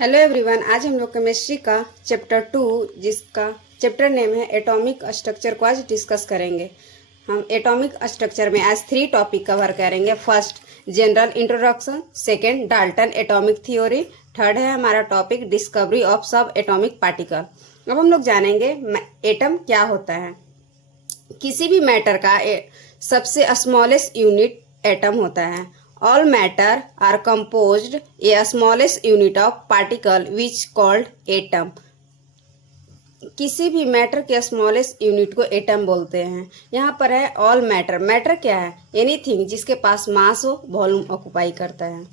Hello everyone, आज हम लोग केमिस्ट्री का चैप्टर 2 जिसका चैप्टर नेम है एटॉमिक स्ट्रक्चर को आज डिस्कस करेंगे। हम एटॉमिक स्ट्रक्चर में आज 3 टॉपिक कवर करेंगे। First general introduction, second Dalton atomic theory, third है हमारा टॉपिक डिस्कवरी ऑफ सब एटॉमिक पार्टिकल। अब हम लोग जानेंगे एटम क्या होता है। किसी भी मैटर का सबसे स्मॉलेस्ट यूनिट एटम होता है। All matter are composed a smallest unit of particle which called atom। किसी भी मैटर के स्मॉलेस्ट यूनिट को एटम बोलते हैं। यहाँ पर है ऑल मैटर। मैटर क्या है? एनीथिंग जिसके पास मास हो, वॉल्यूम ऑक्युपाई करता है।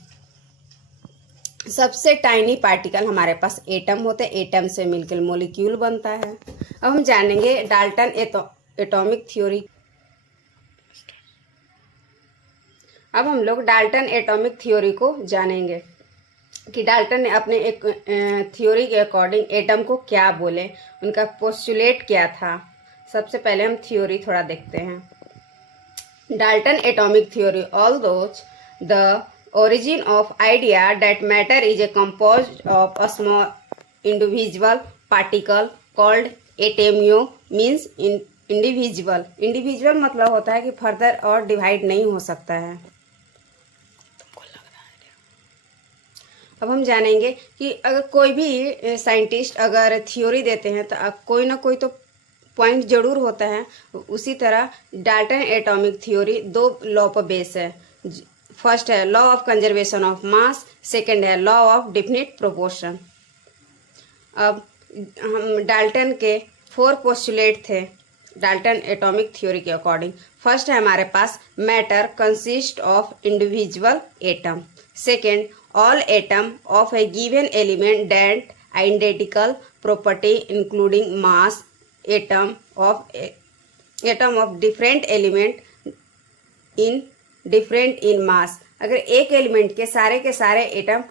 सबसे टाइनी पार्टिकल हमारे पास एटम होते हैं। एटम से मिलकर मॉलिक्यूल बनता है। अब हम जानेंगे डाल्टन एटॉमिक थ्योरी। अब हम लोग डाल्टन एटॉमिक थ्योरी को जानेंगे कि डाल्टन ने अपने एक थ्योरी के अकॉर्डिंग एटम को क्या बोले, उनका पोस्टुलेट क्या था। सबसे पहले हम थ्योरी थोड़ा देखते हैं। Dalton atomic theory although the origin of idea that matter is a composed of a small individual particle called atomio means individual मतलब होता है कि फर्दर और डिवाइड नहीं हो सकता है। अब हम जानेंगे कि अगर कोई भी साइंटिस्ट अगर थ्योरी देते हैं तो कोई ना कोई तो पॉइंट जरूर होता है। उसी तरह डाल्टन एटॉमिक थ्योरी 2 लॉ पर बेस है। फर्स्ट है law of conservation of mass, second है लॉ ऑफ डेफिनिट प्रोपोर्शन। अब हम डाल्टन के 4 पोस्टुलेट थे डाल्टन एटॉमिक थ्योरी के अकॉर्डिंग। फर्स्ट है हमारे पास matter consist of individual atom. Second all atom of a given element that identical property including mass atom of different element in mass। अगर एक एलिमेंट के सारे एटम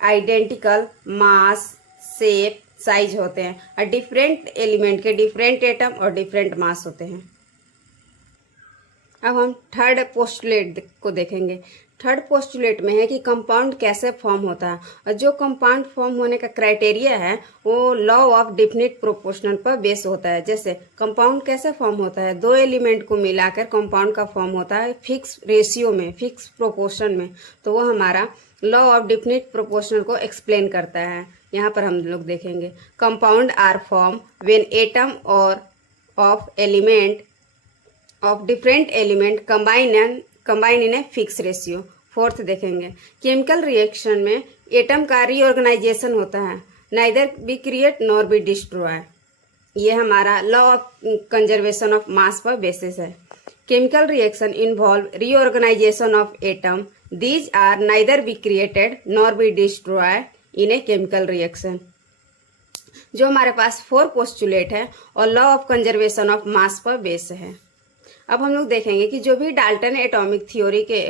आइडेंटिकल मास, shape, size होते हैं और डिफरेंट एलिमेंट के डिफरेंट एटम और different mass होते हैं। अब हम थर्ड पोस्टुलेट को देखेंगे। थर्ड पोस्टुलेट में है कि कंपाउंड कैसे फॉर्म होता है, और जो कंपाउंड फॉर्म होने का क्राइटेरिया है वो लॉ ऑफ डेफिनिट प्रोपोर्शनल पर बेस होता है। जैसे कंपाउंड कैसे फॉर्म होता है, 2 एलिमेंट को मिलाकर कंपाउंड का फॉर्म होता है फिक्स रेशियो में, फिक्स प्रोपोर्शन में, तो वो हमारा लॉ ऑफ डेफिनिट प्रोपोर्शनल को एक्सप्लेन करता है। यहाँ पर हम लोग देखेंगे compound are form when atom और of element of different element combine in a fix ratio. Fourth देखेंगे केमिकल रिएक्शन में एटम का रीऑर्गेनाइजेशन होता है, neither be create nor be destroy. ये हमारा law of conservation of mass पर basis है। Chemical reaction involve reorganization of atom, these are neither be created nor be destroy in a chemical reaction. जो हमारे पास 4 postulate है और law of conservation of mass पर बेस है। अब हम लोग देखेंगे कि जो भी डाल्टन एटॉमिक थ्योरी के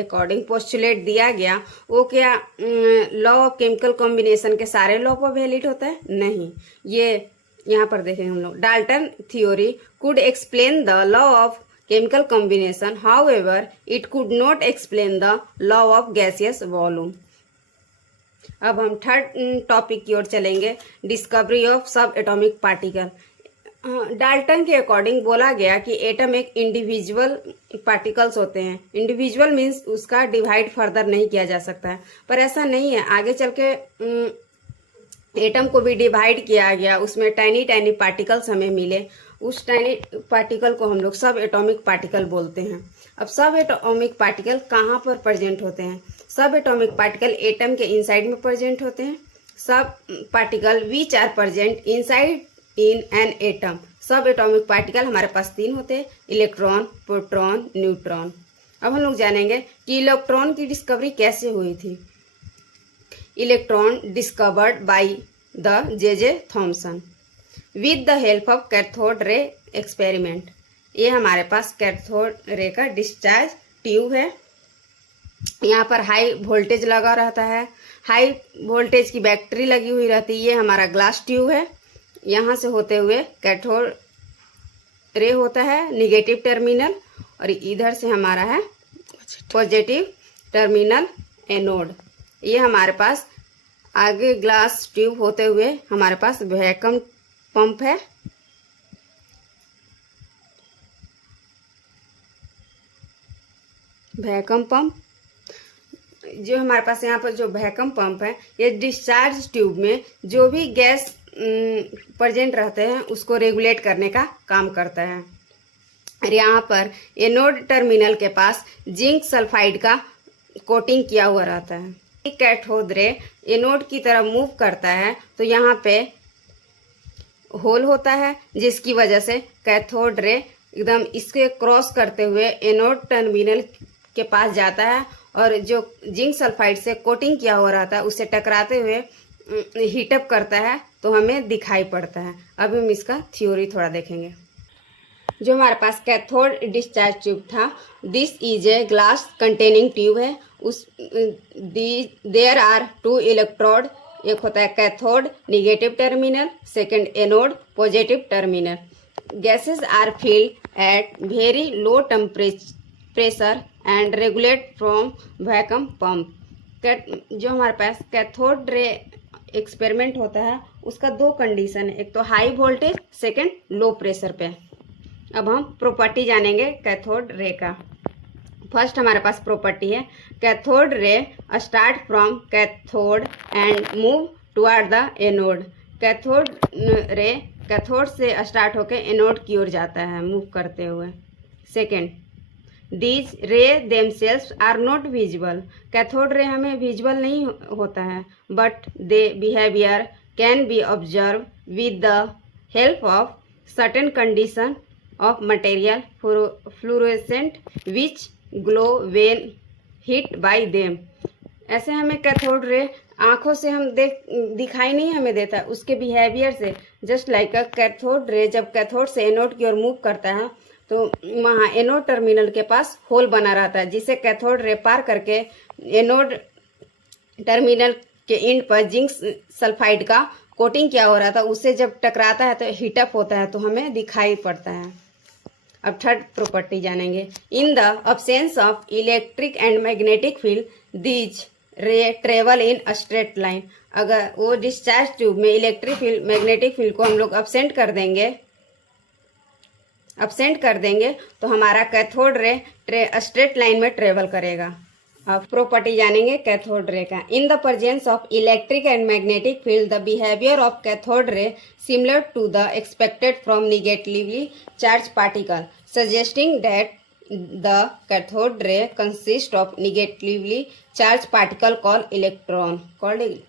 अकॉर्डिंग पोस्टुलेट दिया गया वो क्या लॉ ऑफ केमिकल कॉम्बिनेशन के सारे लॉ पर वैलिड होता है? नहीं। ये यहाँ पर देखेंगे हम लोग Dalton theory could explain the law of chemical combination, however it could not explain the law of gaseous volume. अब हम थर्ड टॉपिक की ओर चलेंगे, डिस्कवरी ऑफ सब एटॉमिक पार्टिकल। डाल्टन के अकॉर्डिंग बोला गया कि एटम एक इंडिविजुअल पार्टिकल्स होते हैं। इंडिविजुअल मीन्स उसका डिवाइड फर्दर नहीं किया जा सकता है, पर ऐसा नहीं है। आगे चल के एटम को भी डिवाइड किया गया, उसमें टाइनी टाइनी पार्टिकल्स हमें मिले। उस टाइनी पार्टिकल को हम लोग सब एटॉमिक पार्टिकल बोलते हैं। अब सब एटॉमिक पार्टिकल कहाँ पर प्रेजेंट होते हैं? सब एटॉमिक पार्टिकल एटम के इनसाइड में प्रेजेंट होते हैं। Sub particle which are present inside in an atom. Subatomic particle हमारे पास 3 होते हैं, इलेक्ट्रॉन, प्रोटॉन, न्यूट्रॉन। अब हम लोग जानेंगे कि इलेक्ट्रॉन की डिस्कवरी कैसे हुई थी। Electron discovered by the J Thomson with the help of cathode रे एक्सपेरिमेंट। ये हमारे पास कैथोड रे का डिस्चार्ज ट्यूब है। यहाँ पर हाई वोल्टेज लगा रहता है, हाई वोल्टेज की बैटरी लगी हुई रहती है। ये हमारा ग्लास ट्यूब है। यहाँ से होते हुए कैथोड रे होता है निगेटिव टर्मिनल, और इधर से हमारा है पॉजिटिव टर्मिनल एनोड। ये हमारे पास आगे ग्लास ट्यूब होते हुए हमारे पास वैक्यूम पंप है। वैक्यूम पंप जो हमारे पास यहाँ पर जो वैक्यूम पंप है, ये डिस्चार्ज ट्यूब में जो भी गैस प्रेजेंट रहते हैं उसको रेगुलेट करने का काम करता है। और यहाँ पर एनोड टर्मिनल के पास जिंक सल्फाइड का कोटिंग किया हुआ रहता है। कैथोड रे एनोड की तरफ मूव करता है तो यहाँ पे होल होता है, जिसकी वजह से कैथोड रे एकदम इसके क्रॉस करते हुए एनोड टर्मिनल के पास जाता है और जो जिंक सल्फाइड से कोटिंग किया हुआ रहता है उससे टकराते हुए हीटअप करता है तो हमें दिखाई पड़ता है। अब हम इसका थ्योरी थोड़ा देखेंगे। जो हमारे पास कैथोड डिस्चार्ज ट्यूब था, this is a glass containing tube है। उस देयर आर 2 इलेक्ट्रोड, एक होता है cathode negative terminal, second anode positive terminal. Gases are filled at very low pressure and regulate from vacuum pump. जो हमारे पास cathode ray experiment होता है उसका 2 कंडीशन है, एक तो high voltage, second low pressure पे। अब हम प्रॉपर्टी जानेंगे कैथोड रे का। फर्स्ट हमारे पास प्रॉपर्टी है cathode ray start from cathode and move toward the anode. Cathode ray cathode से स्टार्ट होकर एनोड की ओर जाता है मूव करते हुए। Second, these ray themselves are not visible. Cathode ray हमें विजिबल नहीं होता है, but they behaviour can be observe with the help of certain condition of material fluorescent which glow when hit by them। ऐसे हमें cathode ray आंखों से हम दिखाई नहीं हमें देता, उसके बिहेवियर से। Just like a cathode ray जब कैथोड से एनोड की ओर मूव करता है तो वहाँ एनोड टर्मिनल के पास होल बना रहता है, जिसे कैथोड रे पार करके एनोड टर्मिनल के एंड पर जिंक सल्फाइड का कोटिंग किया हो रहा था, उससे जब टकराता है तो हीटअप होता है तो हमें दिखाई पड़ता है। अब थर्ड प्रॉपर्टी जानेंगे। In the absence of electric and magnetic field these ray travel in a straight line. अगर वो डिस्चार्ज ट्यूब में इलेक्ट्रिक फील्ड मैग्नेटिक फील्ड को हम लोग अब्सेंट कर देंगे तो हमारा कैथोड रे स्ट्रेट लाइन में ट्रेवल करेगा। अब प्रॉपर्टी जानेंगे कैथोड रे का। In the presence of electric and magnetic field the behaviour of cathode ray similar to the expected from negatively charge particle, suggesting that the cathode ray consist of negatively charge particle called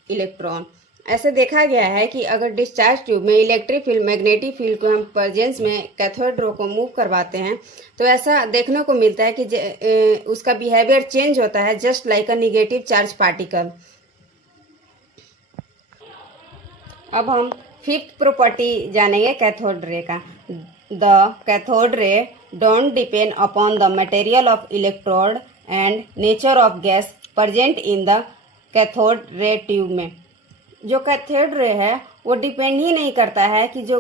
electron. ऐसे देखा गया है कि अगर discharge tube में electric field magnetic field को हम presence में कैथोड रे को मूव करवाते हैं तो ऐसा देखने को मिलता है कि उसका बिहेवियर चेंज होता है, just like a negative charge particle. अब हम फिफ्थ प्रॉपर्टी जानेंगे कैथोड रे का। द कैथोड रे don't depend upon the material of electrode and nature of gas present in the cathode ray tube में। जो cathode ray है वो depend ही नहीं करता है कि जो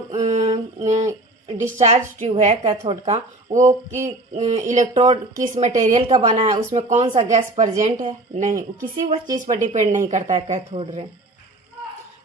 डिस्चार्ज ट्यूब है कैथोड का वो कि इलेक्ट्रोड किस मटेरियल का बना है, उसमें कौन सा गैस प्रेजेंट है, नहीं, किसी वह चीज़ पर डिपेंड नहीं करता है कैथोड रे।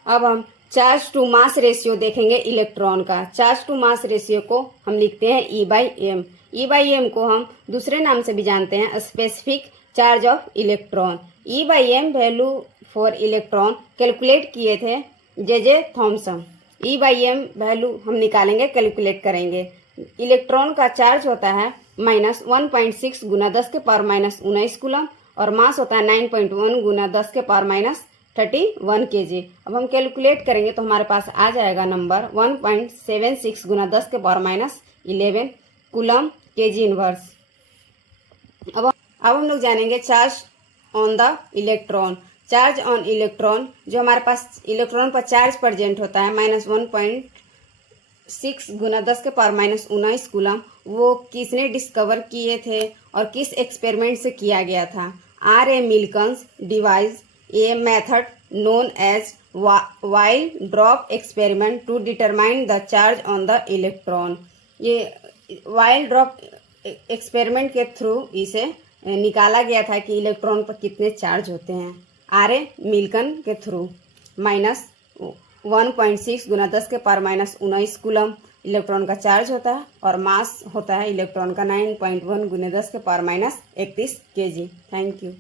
अब हम चार्ज टू मास रेशियो देखेंगे इलेक्ट्रॉन का। चार्ज टू मास रेशियो को हम लिखते हैं E/m। E/m को हम दूसरे नाम से भी जानते हैं specific charge of electron. E/m value for electron calculate किए थे जे थॉमसन। E/m वैल्यू हम निकालेंगे, कैलकुलेट करेंगे। इलेक्ट्रॉन का चार्ज होता है -1.6 गुना 10 के पावर -19 कूलम और मास होता है 9.1 गुना 10 के पावर -31 kg। अब हम कैलकुलेट करेंगे तो हमारे पास आ जाएगा नंबर 1.76 गुना 10 के पावर -11 कूलम kg इनवर्स। अब हम लोग जानेंगे charge on the electron. Charge on electron, जो हमारे पास इलेक्ट्रॉन पर चार्ज प्रेजेंट होता है -1.6 गुना 10 के पावर -19 कूलम, वो किसने डिस्कवर किए थे और किस एक्सपेरिमेंट से किया गया था? R.A. Millikan's device a method known as oil drop experiment to determine the charge on the electron. ये वाइल ड्रॉप एक्सपेरिमेंट के थ्रू इसे निकाला गया था कि इलेक्ट्रॉन पर कितने चार्ज होते हैं, R.A. मिल्कन के थ्रू। माइनस 1.6 गुना 10 के पावर माइनस 19 कूलम इलेक्ट्रॉन का चार्ज होता है और मास होता है इलेक्ट्रॉन का 9.1 गुने 10 के power minus 31 kg। Thank you.